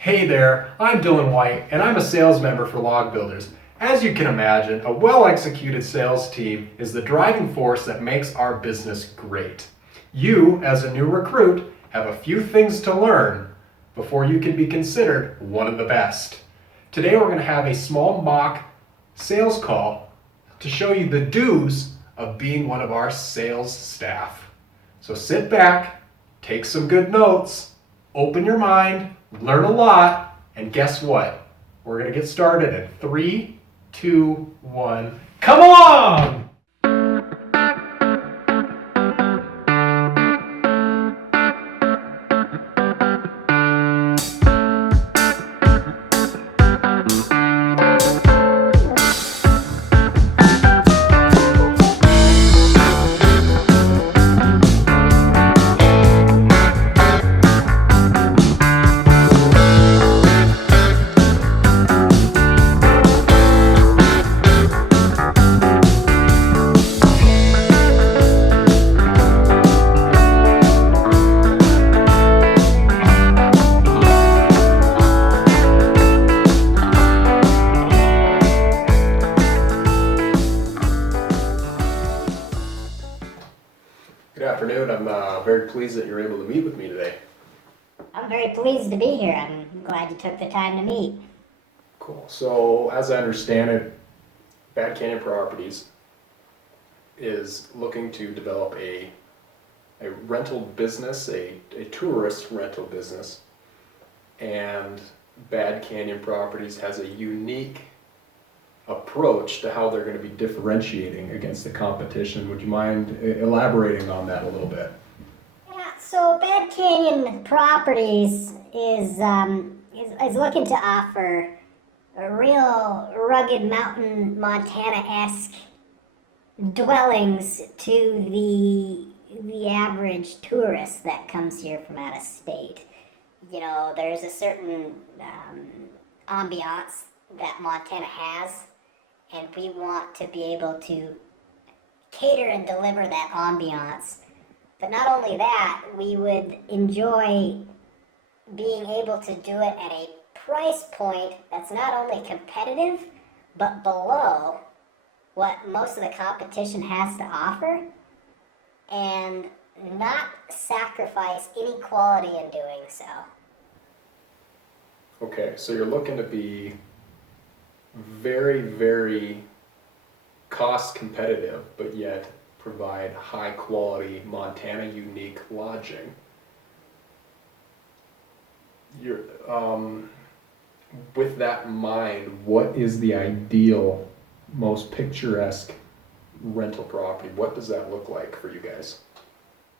Hey there, I'm Dylan White, and I'm a sales member for Log Builders. As you can imagine, a well-executed sales team is the driving force that makes our business great. You, as a new recruit, have a few things to learn before you can be considered one of the best. Today we're going to have a small mock sales call to show you the do's of being one of our sales staff. So sit back, take some good notes, open your mind, learn a lot, and guess what? We're going to get started in 3, 2, 1. Come along! Good afternoon. I'm very pleased that you're able to meet with me today. I'm very pleased to be here. I'm glad you took the time to meet. Cool. So, as I understand it, Bad Canyon Properties is looking to develop a rental business, a tourist rental business, and Bad Canyon Properties has a unique approach to how they're going to be differentiating against the competition. Would you mind elaborating on that a little bit? Yeah, so Bad Canyon Properties is looking to offer a real rugged mountain Montana-esque dwellings to the average tourist that comes here from out of state. You know, there's a certain ambiance that Montana has, and we want to be able to cater and deliver that ambiance. But not only that, we would enjoy being able to do it at a price point that's not only competitive, but below what most of the competition has to offer, and not sacrifice any quality in doing so. Okay, so you're looking to be very, very cost competitive, but yet provide high quality Montana unique lodging. You're, with that in mind, what is the ideal, most picturesque rental property? What does that look like for you guys?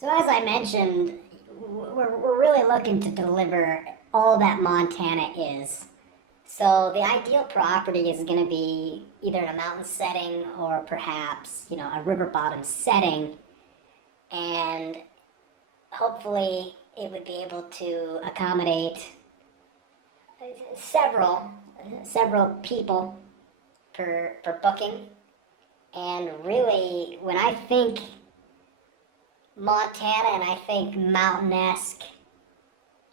So as I mentioned, we're really looking to deliver all that Montana is. So the ideal property is going to be either in a mountain setting or perhaps, a river bottom setting. And hopefully it would be able to accommodate several people per booking. And really, when I think Montana and I think mountain-esque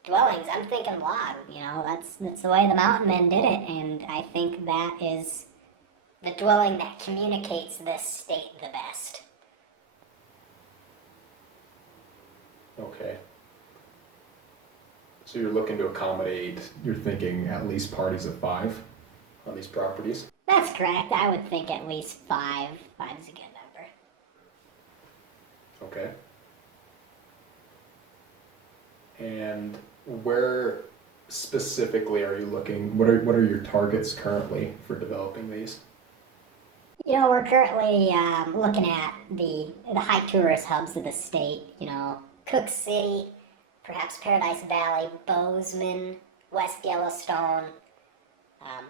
dwellings, I'm thinking log. That's the way the mountain men did it, and I think that is the dwelling that communicates this state the best. Okay. So you're looking to accommodate, you're thinking at least parties of 5 on these properties? That's correct. I would think at least 5. 5 is a good number. Okay. And where specifically are you looking? What are your targets currently for developing these? We're currently looking at the high tourist hubs of the state. Cook City, perhaps Paradise Valley, Bozeman, West Yellowstone,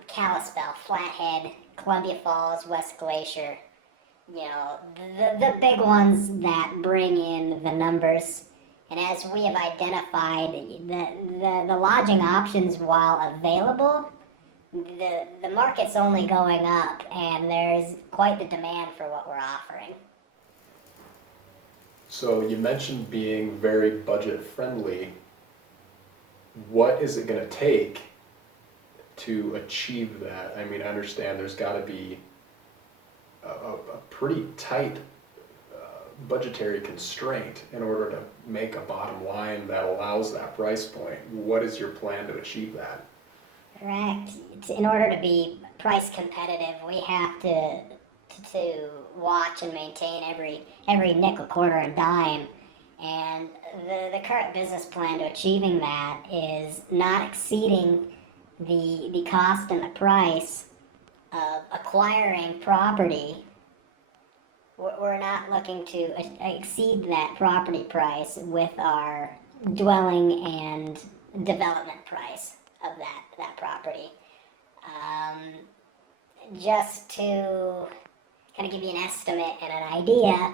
Kalispell, Flathead, Columbia Falls, West Glacier. The big ones that bring in the numbers. And as we have identified, the lodging options, while available, the market's only going up, and there's quite the demand for what we're offering. So you mentioned being very budget friendly. what is it gonna take to achieve that? I mean, I understand there's gotta be a pretty tight budgetary constraint in order to make a bottom line that allows that price point. What is your plan to achieve that? Correct. In order to be price competitive, we have to watch and maintain every nickel, quarter, and dime. And the current business plan to achieving that is not exceeding the cost and the price of acquiring property. We're not looking to exceed that property price with our dwelling and development price of that property. Just to kind of give you an estimate and an idea,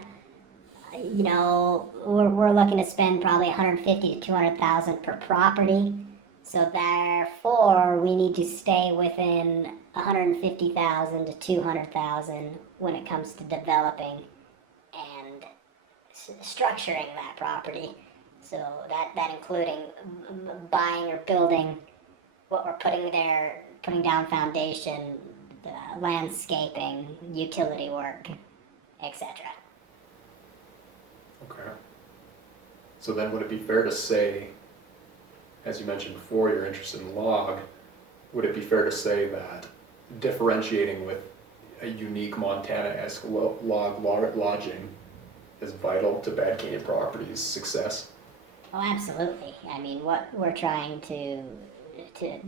we're looking to spend probably 150 to 200,000 per property. So therefore, we need to stay within 150,000 to 200,000 when it comes to developing and structuring that property. So that including buying or building what we're putting there, putting down foundation, landscaping, utility work, etc. Okay. So then would it be fair to say, as you mentioned before, you're interested in log, would it be fair to say that differentiating with a unique Montana-esque log lodging is vital to Bad Canyon Properties' success? Oh, absolutely. I mean, what we're trying to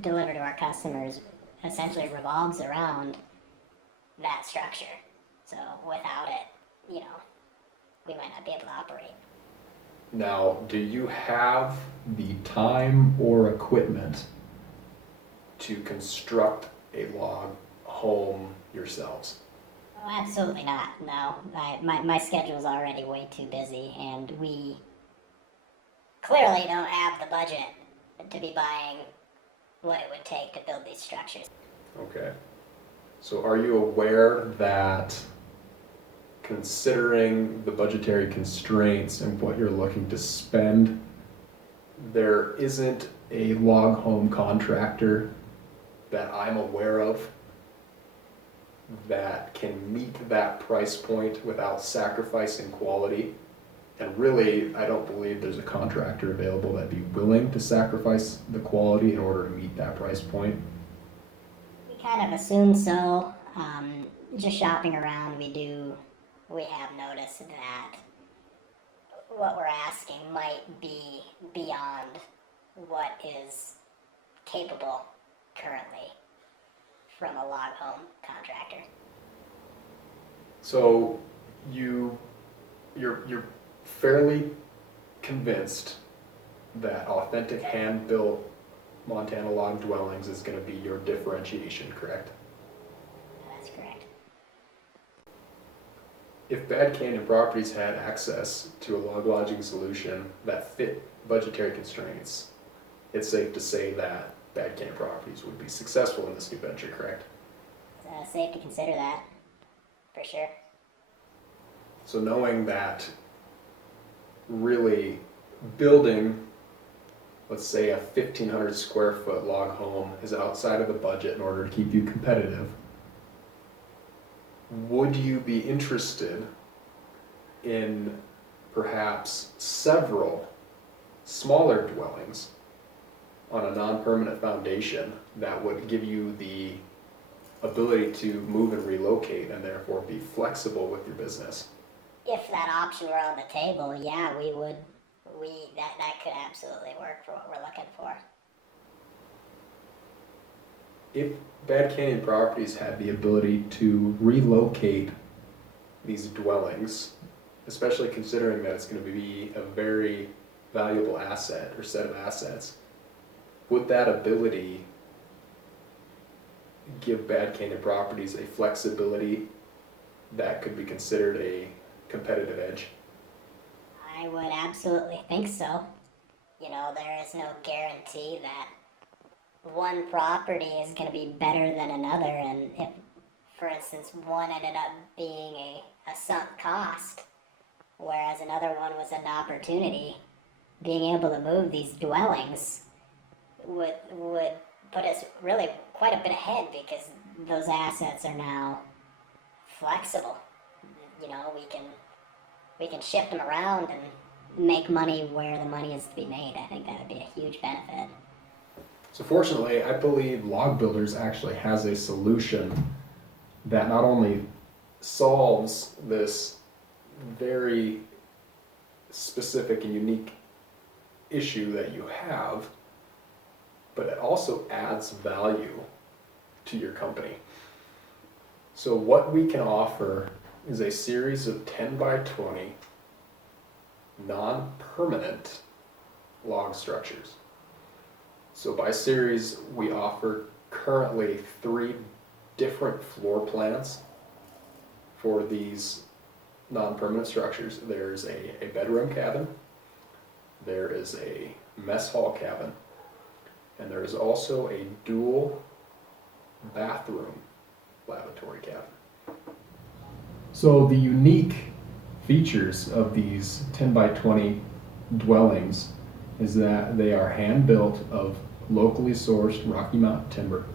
deliver to our customers essentially revolves around that structure. So without it, we might not be able to operate. Now, do you have the time or equipment to construct a log home yourselves? Oh, absolutely not. No, my schedule is already way too busy, and we clearly don't have the budget to be buying what it would take to build these structures. Okay. So are you aware that considering the budgetary constraints and what you're looking to spend, there isn't a log home contractor that I'm aware of that can meet that price point without sacrificing quality? And really, I don't believe there's a contractor available that'd be willing to sacrifice the quality in order to meet that price point. We kind of assume so. Just shopping around, we have noticed that what we're asking might be beyond what is capable currently from a log home contractor. So you're fairly convinced that authentic hand-built Montana log dwellings is going to be your differentiation, correct? That's correct. If Bad Canyon Properties had access to a log lodging solution that fit budgetary constraints, it's safe to say that Bad Canyon Properties would be successful in this new venture, correct? Safe to consider that, for sure. So knowing that really building, let's say a 1,500 square foot log home is outside of the budget in order to keep you competitive, would you be interested in perhaps several smaller dwellings on a non-permanent foundation that would give you the ability to move and relocate and therefore be flexible with your business? If that option were on the table, yeah, we would. That could absolutely work for what we're looking for. If Bad Canyon Properties had the ability to relocate these dwellings, especially considering that it's going to be a very valuable asset or set of assets, would that ability give Bad Canyon Properties a flexibility that could be considered a competitive edge? I would absolutely think so. There is no guarantee that one property is going to be better than another, and if, for instance, one ended up being a sunk cost, whereas another one was an opportunity, being able to move these dwellings would put us really quite a bit ahead, because those assets are now flexible. You know, we can shift them around and make money where the money is to be made. I think that would be a huge benefit. So fortunately, I believe Log Builders actually has a solution that not only solves this very specific and unique issue that you have, but it also adds value to your company. So what we can offer is a series of 10 by 20 non-permanent log structures. So by series, we offer currently 3 different floor plans for these non-permanent structures. There's a bedroom cabin, there is a mess hall cabin, and there is also a dual bathroom lavatory cabin. So the unique features of these 10 by 20 dwellings is that they are hand built of locally sourced Rocky Mountain timber.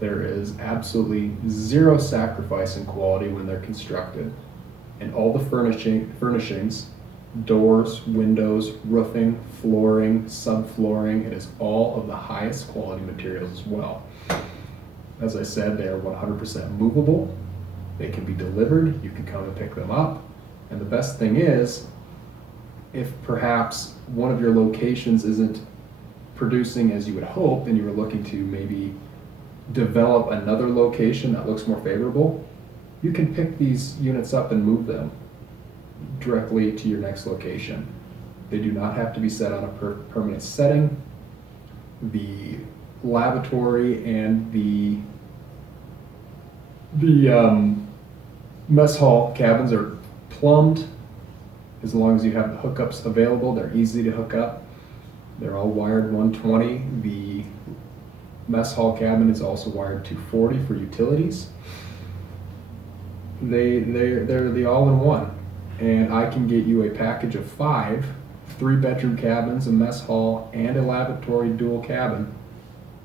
There is absolutely zero sacrifice in quality when they're constructed, and all the furnishings, doors, windows, roofing, flooring, subflooring, it is all of the highest quality materials as well. As I said, they are 100% movable. They can be delivered, you can come and pick them up. And the best thing is, if perhaps one of your locations isn't producing as you would hope, and you were looking to maybe develop another location that looks more favorable, you can pick these units up and move them directly to your next location. They do not have to be set on a permanent setting. The lavatory and the mess hall cabins are plumbed. As long as you have the hookups available, they're easy to hook up. They're all wired 120. The mess hall cabin is also wired 240 for utilities. They're the all-in-one, and I can get you a package of 5 3-bedroom cabins, a mess hall, and a lavatory dual cabin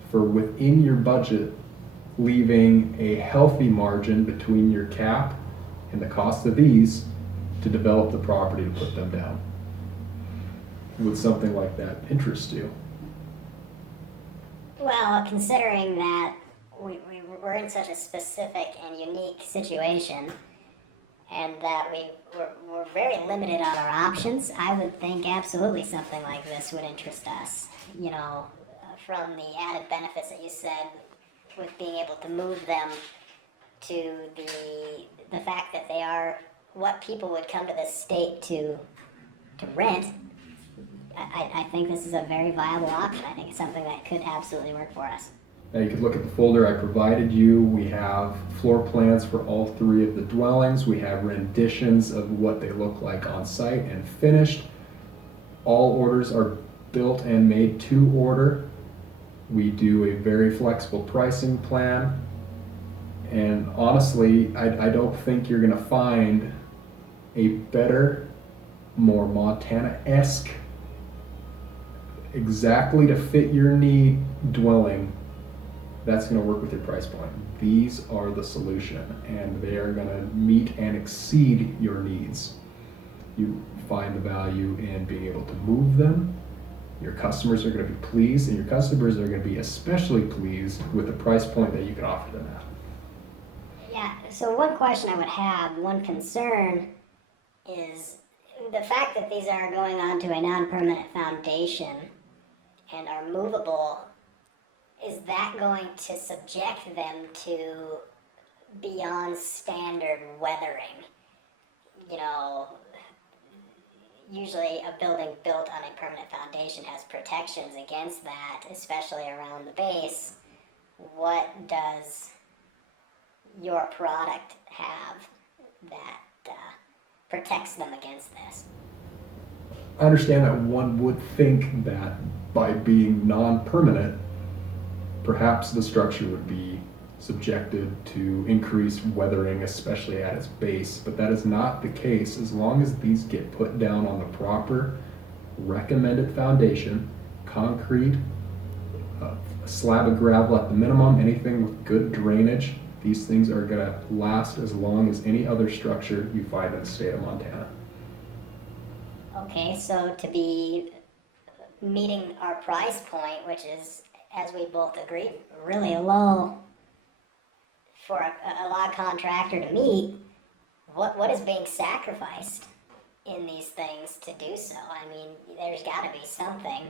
for within your budget, leaving a healthy margin between your cap and the cost of these to develop the property to put them down. Would something like that interest you? Well, considering that we're in such a specific and unique situation, and that we're very limited on our options, I would think absolutely something like this would interest us. You know, from the added benefits that you said with being able to move them, to the fact that they are what people would come to this state to rent. I think this is a very viable option. I think it's something that could absolutely work for us. Now you can look at the folder I provided you. We have floor plans for all 3 of the dwellings. We have renditions of what they look like on site and finished. All orders are built and made to order. We do a very flexible pricing plan. And honestly, I don't think you're gonna find a better, more Montana-esque, exactly to fit your need dwelling that's going to work with your price point. These are the solution, and they are going to meet and exceed your needs. You find the value in being able to move them. Your customers are going to be pleased, and your customers are going to be especially pleased with the price point that you can offer them at. Yeah, so one question I would have, one concern, is the fact that these are going onto a non-permanent foundation and are movable. Is that going to subject them to beyond standard weathering? You know, usually a building built on a permanent foundation has protections against that, especially around the base. What does your product have that protects them against this? I understand that one would think that by being non-permanent, perhaps the structure would be subjected to increased weathering, especially at its base, but that is not the case as long as these get put down on the proper recommended foundation, concrete a slab of gravel at the minimum, anything with good drainage. These things are gonna last as long as any other structure you find in the state of Montana. Okay, so to be meeting our price point, which is, as we both agreed, really low for a log contractor to meet, what is being sacrificed in these things to do so? I mean, there's got to be something,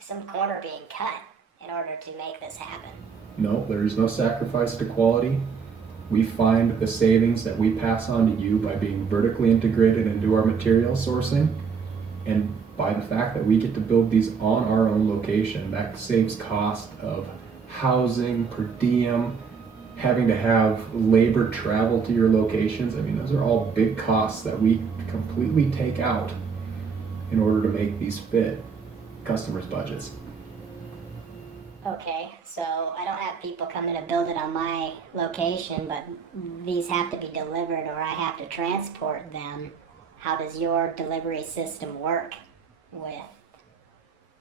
some corner being cut in order to make this happen. No, there is no sacrifice to quality. We find the savings that we pass on to you by being vertically integrated into our material sourcing, and by the fact that we get to build these on our own location. That saves cost of housing, per diem, having to have labor travel to your locations. I mean, those are all big costs that we completely take out in order to make these fit customers' budgets. Okay, so I don't have people come in and build it on my location, but these have to be delivered or I have to transport them. How does your delivery system work with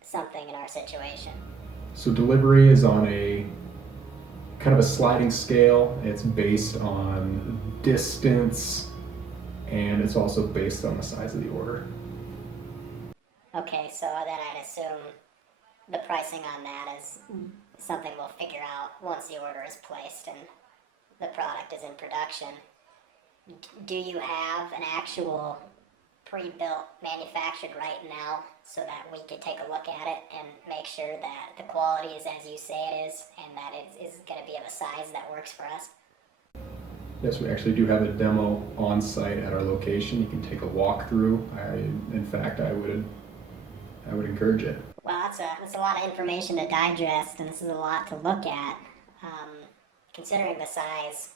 something in our situation? So delivery is on a kind of a sliding scale. It's based on distance, and it's also based on the size of the order. Okay, so then I'd assume the pricing on that is something we'll figure out once the order is placed and the product is in production. Do you have an actual pre-built manufactured right now so that we could take a look at it and make sure that the quality is as you say it is and that it is going to be of a size that works for us? Yes, we actually do have a demo on site at our location. You can take a walkthrough. In fact, I would encourage it. Well, that's a lot of information to digest, and this is a lot to look at. Considering the size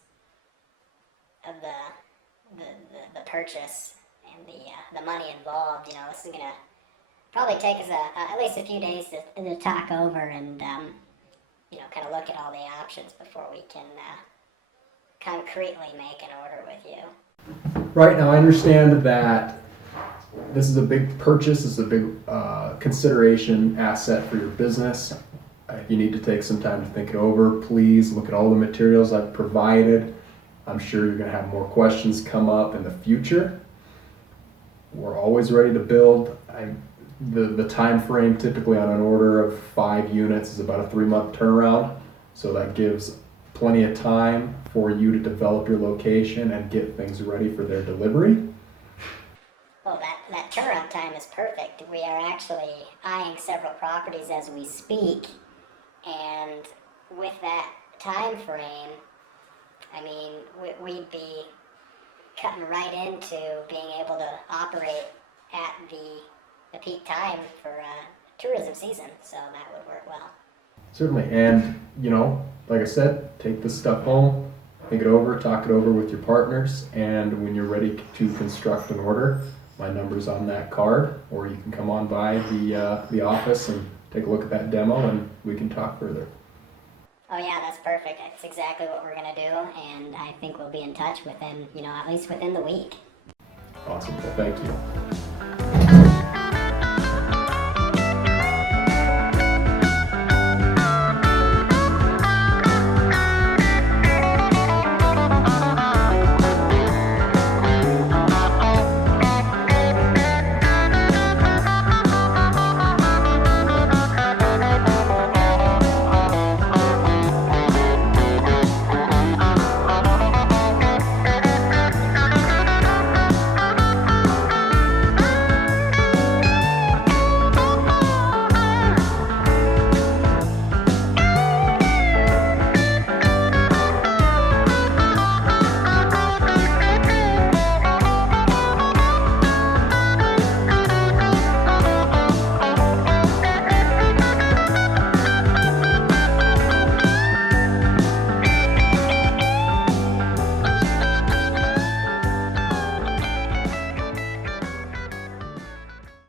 of the purchase and the money involved, this is gonna probably take us at least a few days to talk over and kind of look at all the options before we can concretely make an order with you. Right now, I understand that this is a big purchase, this is a big consideration asset for your business. If you need to take some time to think it over, please look at all the materials I've provided. I'm sure you're going to have more questions come up in the future. We're always ready to build. The time frame typically on an order of 5 units is about a 3-month turnaround, so that gives plenty of time for you to develop your location and get things ready for their delivery. Well, that turnaround time is perfect. We are actually eyeing several properties as we speak, and with that time frame, I mean, we'd be cutting right into being able to operate at the peak time for tourism season, so that would work well. Certainly, and like I said, take this stuff home, think it over, talk it over with your partners, and when you're ready to construct an order, my number's on that card, or you can come on by the office and take a look at that demo and we can talk further. Oh yeah, that's perfect. That's exactly what we're gonna do, and I think we'll be in touch within, at least within the week. Awesome, well thank you.